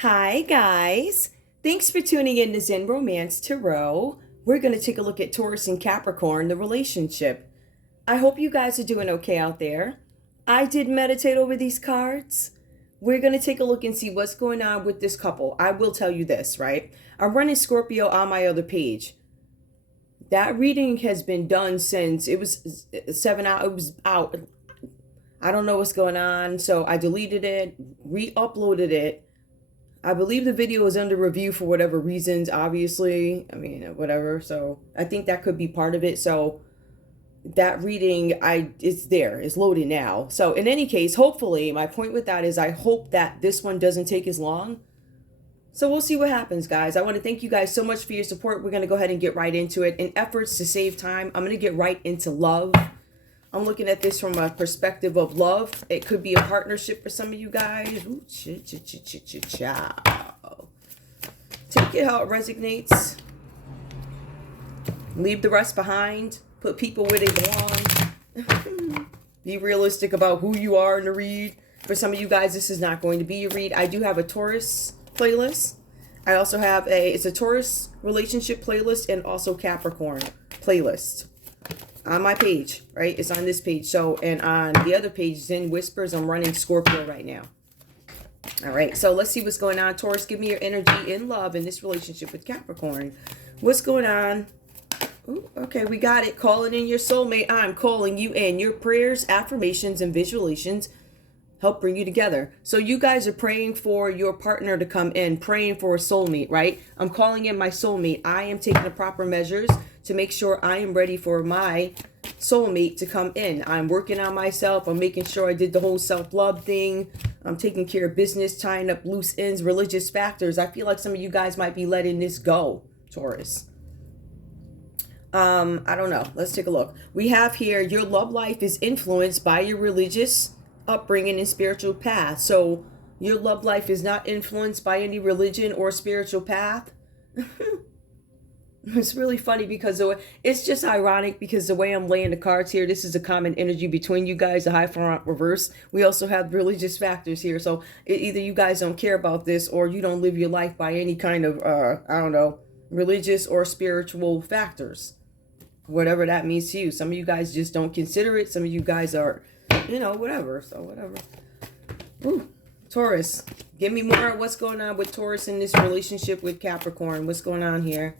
Hi, guys. Thanks for tuning in to Zen Romance Tarot. We're going to take a look at Taurus and Capricorn, the relationship. I hope you guys are doing okay out there. I did meditate over these cards. We're going to take a look and see what's going on with this couple. I will tell you this, right? I'm running Scorpio on my other page. That reading has been done since it was 7 hours. It was out. I don't know what's going on. So I deleted it, re-uploaded it. I believe the video is under review for whatever reasons, obviously. I mean, whatever. So I think that could be part of it. So that reading, it's there. It's loaded now. So in any case, hopefully, my point with that is I hope that this one doesn't take as long. So we'll see what happens, guys. I want to thank you guys so much for your support. We're going to go ahead and get right into it. In efforts to save time, I'm going to get right into love. I'm looking at this from a perspective of love. It could be a partnership for some of you guys. Ooh, take it how it resonates. Leave the rest behind. Put people where they belong. Be realistic about who you are in the read. For some of you guys, this is not going to be your read. I do have a Taurus playlist. I also have it's a Taurus relationship playlist and also Capricorn playlist. On my page, right? It's on this page. So, and on the other page, Zen Whispers, I'm running Scorpio right now. All right. So let's see what's going on. Taurus, give me your energy in love in this relationship with Capricorn. What's going on? Ooh, okay, we got it. Calling in your soulmate. I'm calling you in. Your prayers, affirmations, and visualizations help bring you together. So you guys are praying for your partner to come in, praying for a soulmate, right? I'm calling in my soulmate. I am taking the proper measures to make sure I am ready for my soulmate to come in. I'm working on myself. I'm making sure I did the whole self-love thing. I'm taking care of business, tying up loose ends, religious factors. I feel like some of you guys might be letting this go, Taurus. I don't know. Let's take a look. We have here, your love life is influenced by your religious upbringing and spiritual path. So your love life is not influenced by any religion or spiritual path. It's really funny because it's just ironic because the way I'm laying the cards here, this is a common energy between you guys, the high front reverse. We also have religious factors here. So either you guys don't care about this or you don't live your life by any kind of, I don't know, religious or spiritual factors. Whatever that means to you. Some of you guys just don't consider it. Some of you guys are, whatever. So whatever. Ooh, Taurus. Give me more of what's going on with Taurus in this relationship with Capricorn. What's going on here?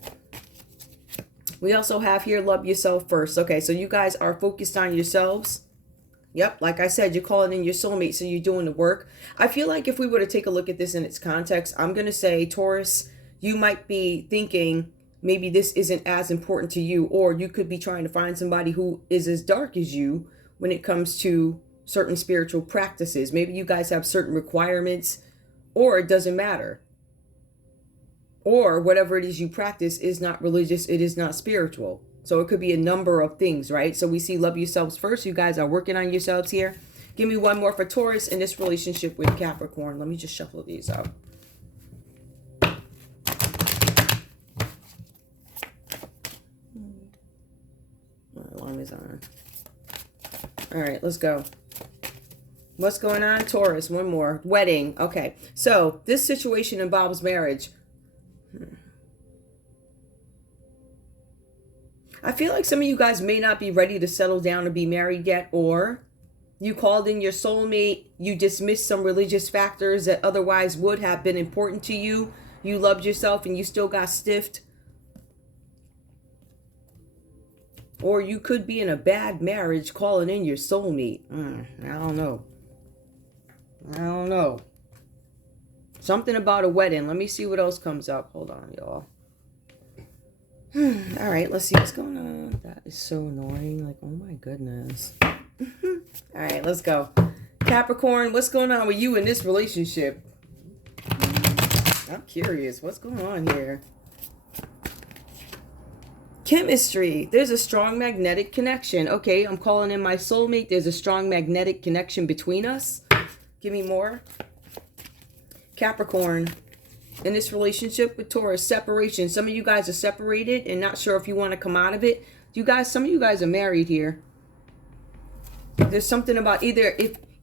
We also have here, love yourself first. Okay, so you guys are focused on yourselves. Yep, like I said, you're calling in your soulmate, so you're doing the work. I feel like if we were to take a look at this in its context, I'm going to say, Taurus, you might be thinking maybe this isn't as important to you, or you could be trying to find somebody who is as dark as you when it comes to certain spiritual practices. Maybe you guys have certain requirements, or it doesn't matter. Or whatever it is you practice is not religious, it is not spiritual. So it could be a number of things, right? So we see love yourselves first. You guys are working on yourselves here. Give me one more for Taurus in this relationship with Capricorn. Let me just shuffle these out. Alarm is on. All right, let's go. What's going on? Taurus, one more. Wedding. Okay, so this situation involves marriage. I feel like some of you guys may not be ready to settle down and be married yet, or you called in your soulmate, you dismissed some religious factors that otherwise would have been important to you. You loved yourself and you still got stiffed. Or you could be in a bad marriage calling in your soulmate. I don't know. Something about a wedding. Let me see what else comes up. Hold on, y'all. All right, let's see what's going on. That is so annoying. Like, oh my goodness. All right, let's go. Capricorn, what's going on with you in this relationship? I'm curious. What's going on here? Chemistry. There's a strong magnetic connection. Okay, I'm calling in my soulmate. There's a strong magnetic connection between us. Give me more. Capricorn. In this relationship with Taurus, separation. Some of you guys are separated and not sure if you want to come out of it. Some of you guys are married here. There's something about either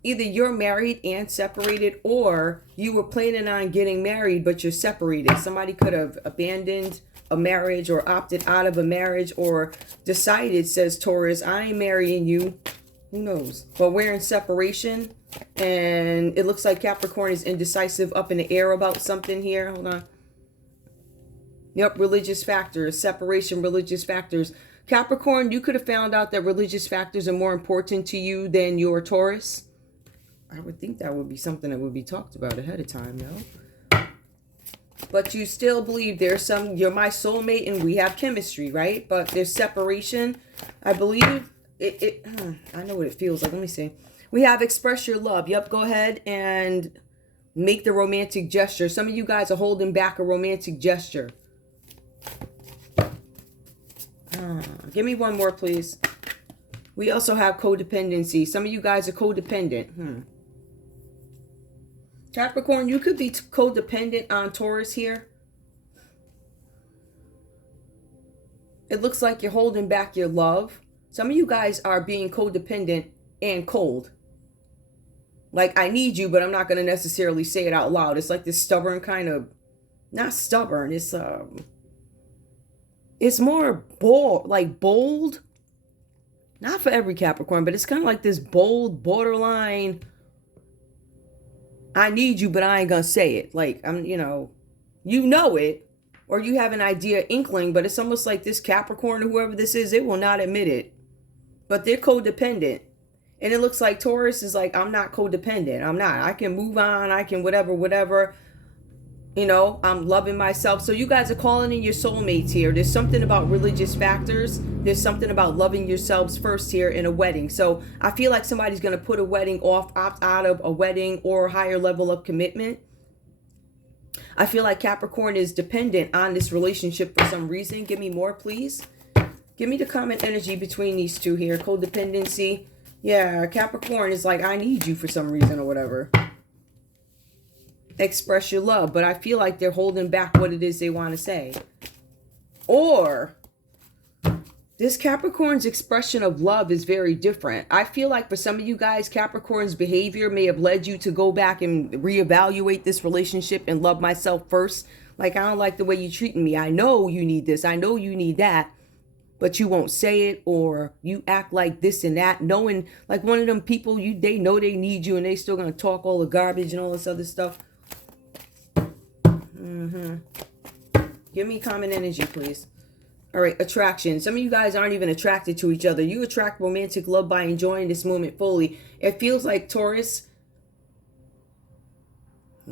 either you're married and separated, or you were planning on getting married, but you're separated. Somebody could have abandoned a marriage or opted out of a marriage or decided, says Taurus, I ain't marrying you. Who knows? But we're in separation, and it looks like Capricorn is indecisive, up in the air about something here. Hold on. Yep, religious factors, separation, religious factors. Capricorn, you could have found out that religious factors are more important to you than your Taurus. I would think that would be something that would be talked about ahead of time, no? But you still believe there's some, you're my soulmate and we have chemistry, right? But there's separation. I believe I know what it feels like. Let me see. We have express your love. Yep, go ahead and make the romantic gesture. Some of you guys are holding back a romantic gesture. Give me one more, please. We also have codependency. Some of you guys are codependent. Capricorn, you could be codependent on Taurus here. It looks like you're holding back your love. Some of you guys are being codependent and cold. Like, I need you, but I'm not going to necessarily say it out loud. It's like this stubborn kind of, not stubborn. It's more bold. Not for every Capricorn, but it's kind of like this bold, borderline, I need you, but I ain't gonna say it. Like, you know it, or you have an idea, inkling, but it's almost like this Capricorn or whoever this is, they will not admit it. But they're codependent. And it looks like Taurus is like, I'm not codependent. I'm not. I can move on. I can whatever. You know, I'm loving myself. So you guys are calling in your soulmates here. There's something about religious factors. There's something about loving yourselves first here in a wedding. So I feel like somebody's going to put a wedding off, opt out of a wedding or a higher level of commitment. I feel like Capricorn is dependent on this relationship for some reason. Give me more, please. Give me the common energy between these two here. Codependency. Yeah, Capricorn is like, I need you for some reason or whatever. Express your love, but I feel like they're holding back what it is they want to say. Or this Capricorn's expression of love is very different. I feel like for some of you guys, Capricorn's behavior may have led you to go back and reevaluate this relationship and love myself first. Like, I don't like the way you're treating me. I know you need this. I know you need that. But you won't say it, or you act like this and that, knowing, like one of them people, they know they need you and they still going to talk all the garbage and all this other stuff. Give me common energy, please. All right, attraction. Some of you guys aren't even attracted to each other. You attract romantic love by enjoying this moment fully. It feels like Taurus,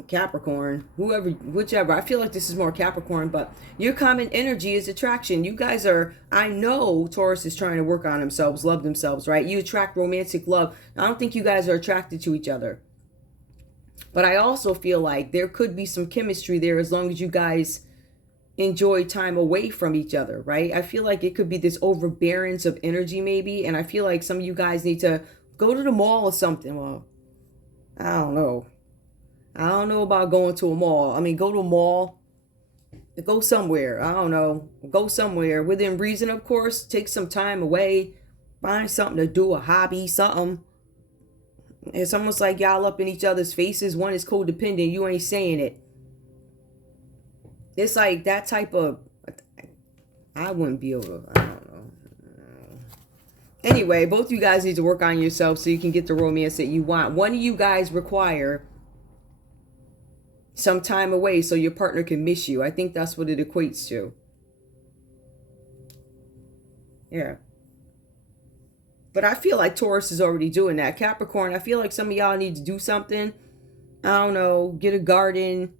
Capricorn, whichever. I feel like this is more Capricorn, but your common energy is attraction. You guys are, I know Taurus is trying to work on themselves, love themselves, right? You attract romantic love. I don't think you guys are attracted to each other. But I also feel like there could be some chemistry there as long as you guys enjoy time away from each other, right? I feel like it could be this overbearance of energy maybe. And I feel like some of you guys need to go to the mall or something. Well, I don't know. I don't know about going to a mall. I mean, go to a mall. Go somewhere. I don't know. Go somewhere. Within reason, of course. Take some time away. Find something to do, a hobby, something. It's almost like y'all up in each other's faces. One is codependent. You ain't saying it. It's like that type of... I wouldn't be able to... I don't know. Anyway, both you guys need to work on yourself so you can get the romance that you want. One of you guys require some time away so your partner can miss you. I think that's what it equates to. Yeah. But I feel like Taurus is already doing that. Capricorn, I feel like some of y'all need to do something. I don't know. Get a garden.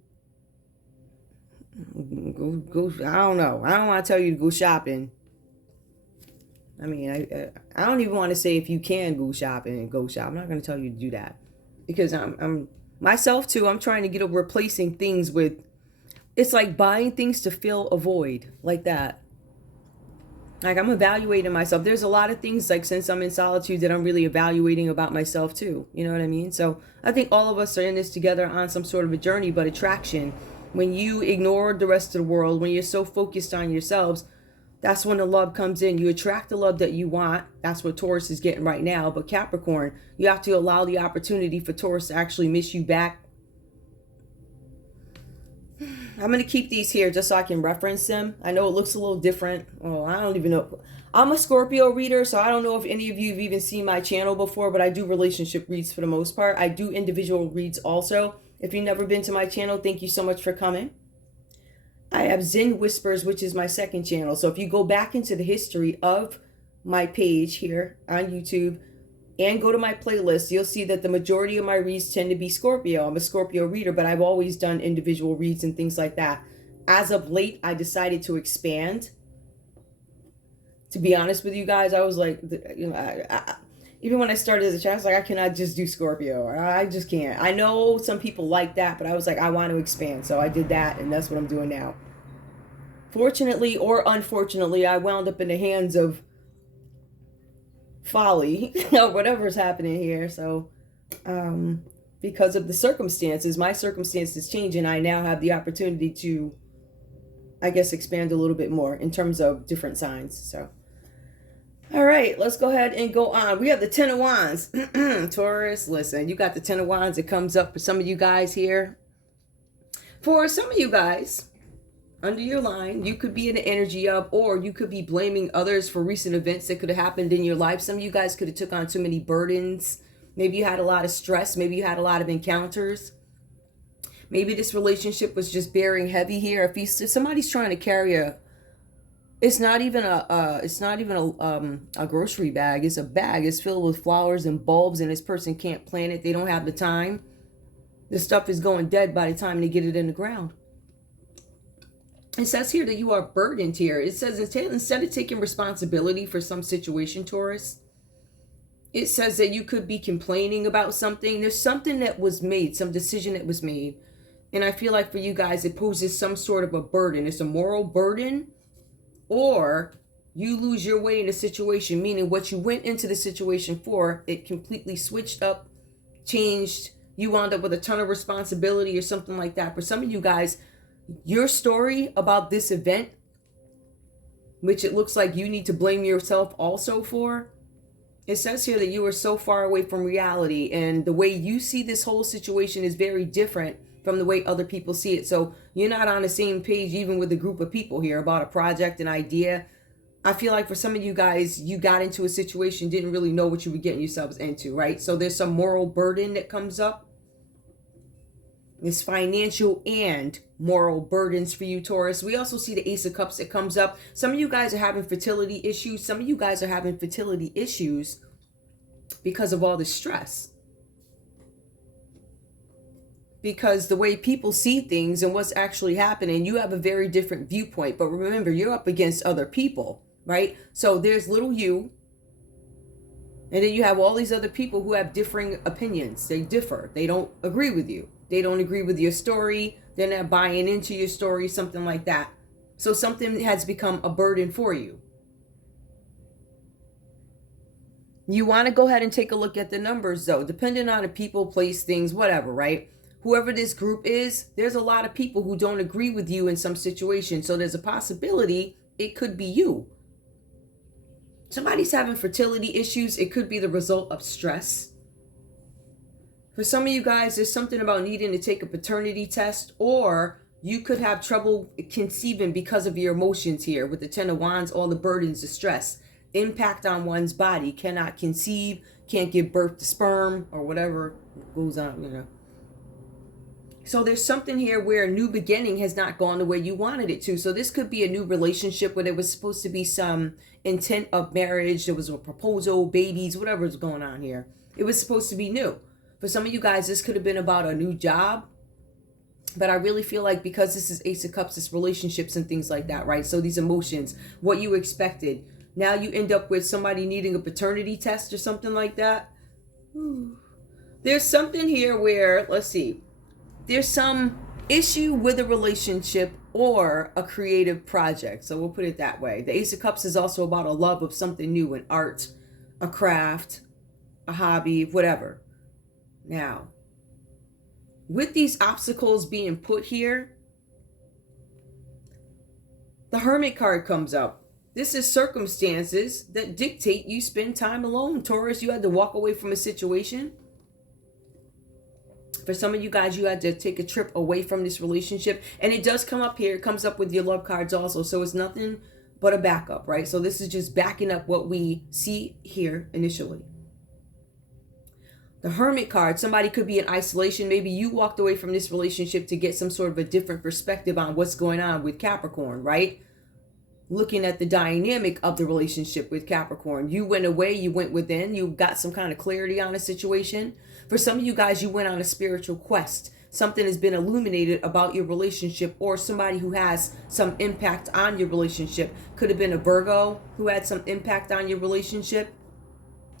Go. I don't know. I don't want to tell you to go shopping. I mean, I don't even want to say if you can go shopping and go shop. I'm not going to tell you to do that. Because I'm myself too, I'm trying to get over replacing things with, it's like buying things to fill a void, like that. Like, I'm evaluating myself. There's a lot of things, like, since I'm in solitude, that I'm really evaluating about myself too. You know what I mean? So I think all of us are in this together on some sort of a journey. But attraction, when you ignore the rest of the world, when you're so focused on yourselves, That's when the love comes in. You attract the love that you want. That's what Taurus is getting right now. But Capricorn, you have to allow the opportunity for Taurus to actually miss you back. I'm going to keep these here just so I can reference them. I know it looks a little different. Oh, I don't even know. I'm a Scorpio reader, so I don't know if any of you have even seen my channel before, but I do relationship reads for the most part. I do individual reads also. If you've never been to my channel, thank you so much for coming. I have Zen Whispers, which is my second channel. So if you go back into the history of my page here on YouTube and go to my playlist, you'll see that the majority of my reads tend to be Scorpio. I'm a Scorpio reader, but I've always done individual reads and things like that. As of late, I decided to expand. To be honest with you guys, I was like, you know, even when I started the channel, I was like, I cannot just do Scorpio. I just can't. I know some people like that, but I was like, I want to expand. So I did that, and that's what I'm doing now. Fortunately or unfortunately, I wound up in the hands of folly, or whatever's happening here. So because of the circumstances, my circumstances change, and I now have the opportunity to, I guess, expand a little bit more in terms of different signs. So all right, let's go ahead and go on. We have the Ten of Wands. Taurus, listen, you got the Ten of Wands. It comes up for some of you guys here. For some of you guys, under your line, you could be in the energy of, or you could be blaming others for recent events that could have happened in your life. Some of you guys could have took on too many burdens. Maybe you had a lot of stress. Maybe you had a lot of encounters. Maybe this relationship was just bearing heavy here. If somebody's trying to carry a, it's not even a grocery bag. It's a bag. It's filled with flowers and bulbs, and this person can't plant it. They don't have the time. This stuff is going dead by the time they get it in the ground. It says here that you are burdened here. It says instead of taking responsibility for some situation, Taurus, it says that you could be complaining about something. There's something that was made, some decision that was made. And I feel like for you guys, it poses some sort of a burden. It's a moral burden, or you lose your way in a situation, meaning what you went into the situation for, it completely switched up, changed. You wound up with a ton of responsibility or something like that. For some of you guys, your story about this event, which it looks like you need to blame yourself also for, it says here that you are so far away from reality, and the way you see this whole situation is very different from the way other people see it. So you're not on the same page even with a group of people here about a project, an idea. I feel like for some of you guys, you got into a situation, didn't really know what you were getting yourselves into, right? So there's some moral burden that comes up. It's financial and moral burdens for you, Taurus. We also see the Ace of Cups that comes up. Some of you guys are having fertility issues. Some of you guys are having fertility issues because of all the stress. Because the way people see things and what's actually happening, you have a very different viewpoint. But remember, you're up against other people, right? So there's little you, and then you have all these other people who have differing opinions. They differ. They don't agree with you. They don't agree with your story. They're not buying into your story, something like that. So something has become a burden for you. You want to go ahead and take a look at the numbers, though. Depending on the people, place, things, whatever, right? Whoever this group is, there's a lot of people who don't agree with you in some situation. So there's a possibility it could be you. Somebody's having fertility issues. It could be the result of stress. For some of you guys, there's something about needing to take a paternity test, or you could have trouble conceiving because of your emotions here. With the Ten of Wands, all the burdens, the stress, impact on one's body, cannot conceive, can't give birth to sperm, or whatever goes on, you know. So there's something here where a new beginning has not gone the way you wanted it to. So this could be a new relationship where there was supposed to be some intent of marriage. There was a proposal, babies, whatever's going on here. It was supposed to be new. For some of you guys, this could have been about a new job. But I really feel like because this is Ace of Cups, it's relationships and things like that, right? So these emotions, what you expected. Now you end up with somebody needing a paternity test or something like that. There's something here where, let's see. There's some issue with a relationship or a creative project. So we'll put it that way. The Ace of Cups is also about a love of something new, an art, a craft, a hobby, whatever. Now, with these obstacles being put here, the Hermit card comes up. This is circumstances that dictate you spend time alone. Taurus, you had to walk away from a situation. For some of you guys, you had to take a trip away from this relationship. And it does come up here. It comes up with your love cards also. So it's nothing but a backup, right? So this is just backing up what we see here initially. The Hermit card, somebody could be in isolation. Maybe you walked away from this relationship to get some sort of a different perspective on what's going on with Capricorn, right? Looking at the dynamic of the relationship with Capricorn. You went away, you went within, you got some kind of clarity on a situation. For some of you guys, you went on a spiritual quest. Something has been illuminated about your relationship, or somebody who has some impact on your relationship. Could have been a Virgo who had some impact on your relationship.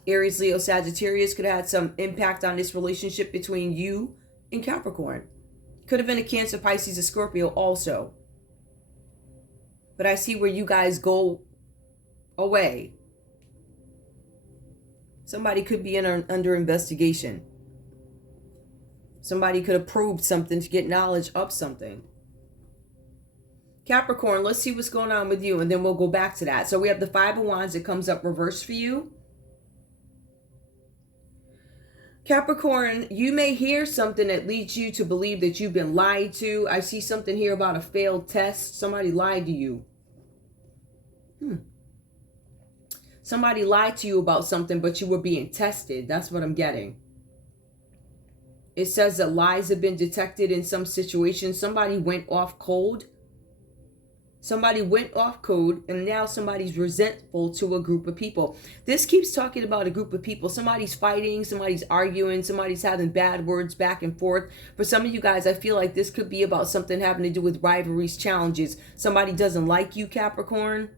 Aries, Leo, Sagittarius could have had some impact on this relationship between you and Capricorn. Could have been a Cancer, Pisces, a Scorpio also. But I see where you guys go away. Somebody could be under investigation. Somebody could have probed something to get knowledge of something. Capricorn, let's see what's going on with you, and then we'll go back to that. So we have the Five of Wands that comes up reversed for you. Capricorn, you may hear something that leads you to believe that you've been lied to. I see something here about a failed test. Somebody lied to you. Somebody lied to you about something, but you were being tested. That's what I'm getting. It says that lies have been detected in some situations. Somebody went off cold. Somebody went off code, and now somebody's resentful to a group of people. This keeps talking about a group of people. Somebody's fighting, somebody's arguing, somebody's having bad words back and forth. For some of you guys, I feel like this could be about something having to do with rivalries, challenges. Somebody doesn't like you, Capricorn.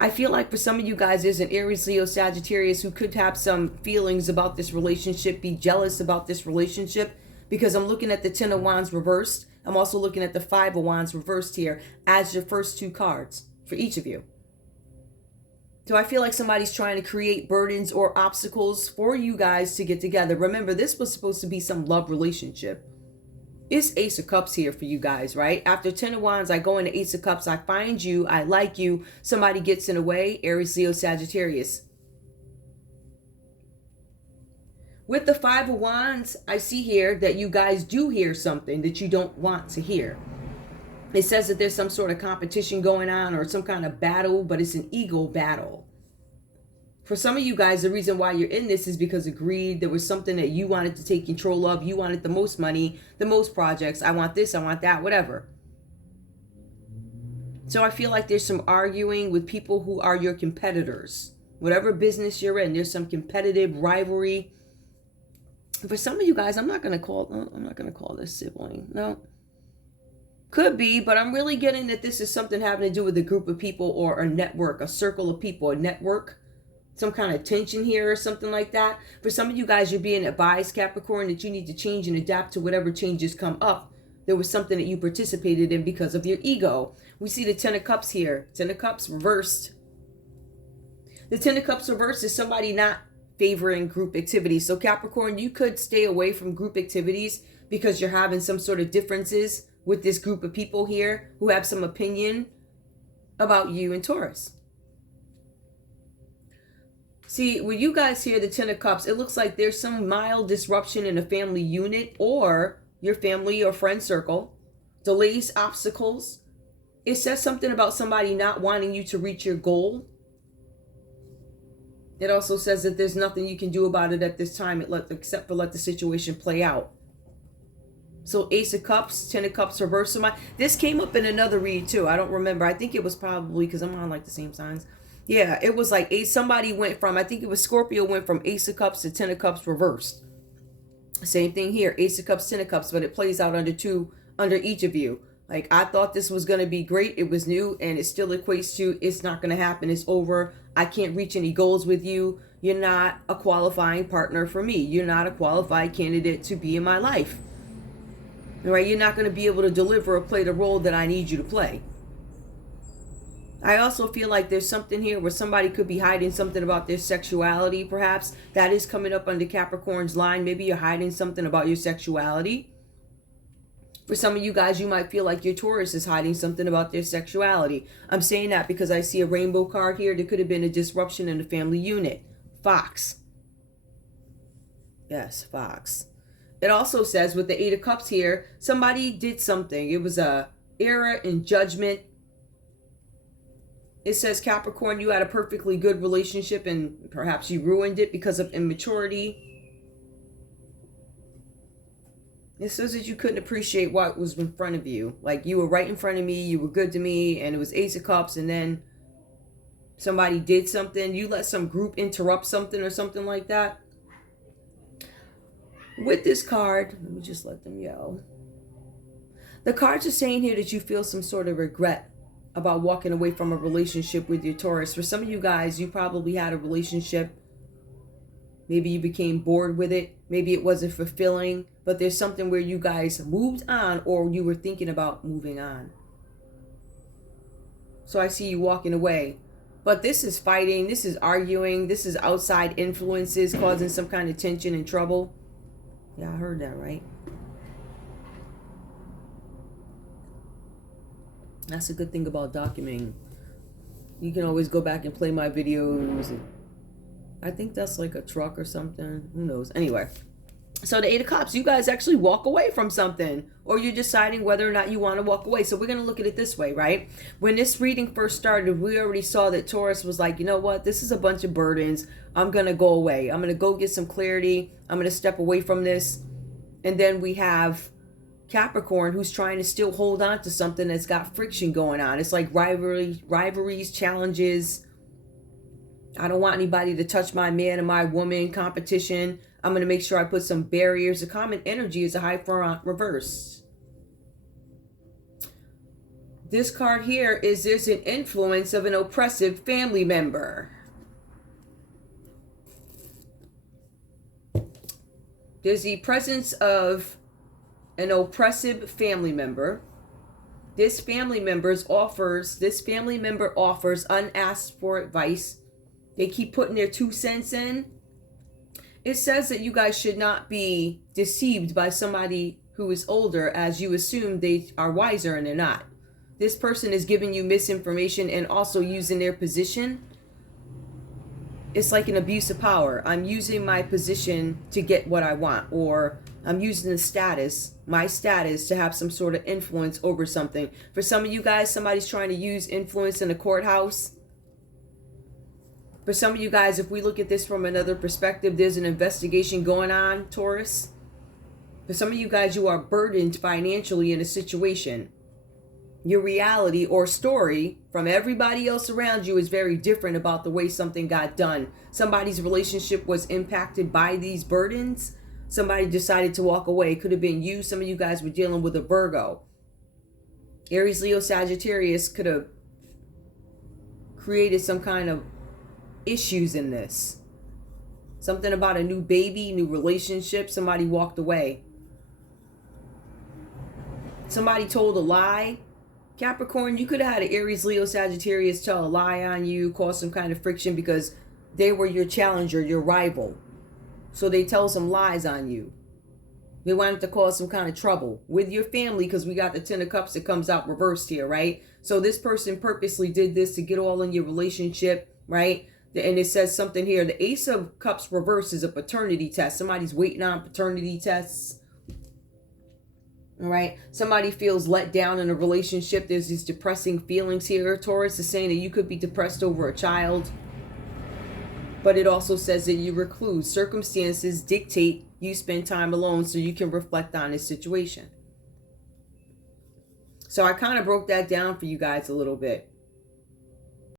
I feel like for some of you guys, there's an Aries, Leo, Sagittarius who could have some feelings about this relationship, be jealous about this relationship, because I'm looking at the Ten of Wands reversed. I'm also looking at the Five of Wands reversed here as your first two cards for each of you. So I feel like somebody's trying to create burdens or obstacles for you guys to get together. Remember, this was supposed to be some love relationship. It's Ace of Cups here for you guys, right? After Ten of Wands, I go into Ace of Cups. I find you. I like you. Somebody gets in the way. Aries, Leo, Sagittarius. With the Five of Wands, I see here that you guys do hear something that you don't want to hear. It says that there's some sort of competition going on or some kind of battle, but it's an ego battle. For some of you guys, the reason why you're in this is because of greed. There was something that you wanted to take control of. You wanted the most money, the most projects. I want this, I want that, whatever. So I feel like there's some arguing with people who are your competitors. Whatever business you're in, there's some competitive rivalry. For some of you guys, I'm not gonna call this sibling. No. Could be, but I'm really getting that this is something having to do with a group of people or a network, a circle of people, a network. Some kind of tension here or something like that. For some of you guys, you're being advised, Capricorn, that you need to change and adapt to whatever changes come up. There was something that you participated in because of your ego. We see the Ten of Cups here. Ten of Cups reversed. The Ten of Cups reversed is somebody not favoring group activities. So Capricorn, you could stay away from group activities because you're having some sort of differences with this group of people here who have some opinion about you and Taurus. See, when you guys hear the Ten of Cups, it looks like there's some mild disruption in a family unit or your family or friend circle. Delays, obstacles. It says something about somebody not wanting you to reach your goal. It also says that there's nothing you can do about it at this time except for let the situation play out. So Ace of Cups, Ten of Cups reverse. This came up in another read too. I don't remember. I think it was probably because I'm on like the same signs. Yeah, it was like somebody went from, I think it was Scorpio, went from Ace of Cups to Ten of Cups reversed. Same thing here, Ace of Cups, Ten of Cups, but it plays out under each of you. Like, I thought this was going to be great. It was new, and it still equates to it's not going to happen. It's over. I can't reach any goals with you. You're not a qualifying partner for me. You're not a qualified candidate to be in my life. Right? You're not going to be able to deliver or play the role that I need you to play. I also feel like there's something here where somebody could be hiding something about their sexuality, perhaps. That is coming up under Capricorn's line. Maybe you're hiding something about your sexuality For some of you guys, you might feel like your Taurus is hiding something about their sexuality. I'm saying that because I see a rainbow card here. There could have been a disruption in the family unit. Fox. Yes, Fox. It also says with the Eight of Cups here, somebody did something. It was a error in judgment. It says, Capricorn, you had a perfectly good relationship and perhaps you ruined it because of immaturity. It says that you couldn't appreciate what was in front of you. Like, you were right in front of me, you were good to me, and it was Ace of Cups, and then somebody did something. You let some group interrupt something or something like that. With this card, let me just let them yell. The cards are saying here that you feel some sort of regret about walking away from a relationship with your Taurus. For some of you guys, you probably had a relationship. Maybe you became bored with it. Maybe it wasn't fulfilling. But there's something where you guys moved on or you were thinking about moving on. So I see you walking away. But this is fighting. This is arguing. This is outside influences causing some kind of tension and trouble. Yeah, I heard that, right? That's a good thing about documenting. You can always go back and play my videos. I think that's like a truck or something. Who knows? Anyway. So the Eight of Cups, you guys actually walk away from something. Or you're deciding whether or not you want to walk away. So we're going to look at it this way, right? When this reading first started, we already saw that Taurus was like, you know what? This is a bunch of burdens. I'm going to go away. I'm going to go get some clarity. I'm going to step away from this. And then we have Capricorn, who's trying to still hold on to something that's got friction going on. It's like rivalries, challenges. I don't want anybody to touch my man and my woman, competition. I'm going to make sure I put some barriers. The common energy is a Hierophant reverse. This card here is there's an influence of an oppressive family member. There's the presence of an oppressive family member. This family member offers unasked for advice. They keep putting their 2 cents in. It says that you guys should not be deceived by somebody who is older as you assume they are wiser and they're not. This person is giving you misinformation and also using their position. It's like an abuse of power. I'm using my position to get what I want, or I'm using my status to have some sort of influence over something. For some of you guys, somebody's trying to use influence in the courthouse. For some of you guys, if we look at this from another perspective, there's an investigation going on, Taurus. For some of you guys, you are burdened financially in a situation. Your reality or story from everybody else around you is very different about the way something got done. Somebody's relationship was impacted by these burdens. Somebody decided to walk away. It could have been you. Some of you guys were dealing with a Virgo. Aries, Leo, Sagittarius could have created some kind of issues in this. Something about a new baby, new relationship. Somebody walked away. Somebody told a lie. Capricorn, you could have had an Aries, Leo, Sagittarius tell a lie on you, cause some kind of friction because they were your challenger, your rival. So they tell some lies on you. They wanted to cause some kind of trouble with your family because we got the 10 of Cups that comes out reversed here, right? So this person purposely did this to get all in your relationship, right? And it says something here. The Ace of Cups reverse is a paternity test. Somebody's waiting on paternity tests. All right. Somebody feels let down in a relationship. There's these depressing feelings here. Taurus is saying that you could be depressed over a child. But it also says that you recluse. Circumstances dictate you spend time alone so you can reflect on this situation. So I kind of broke that down for you guys a little bit.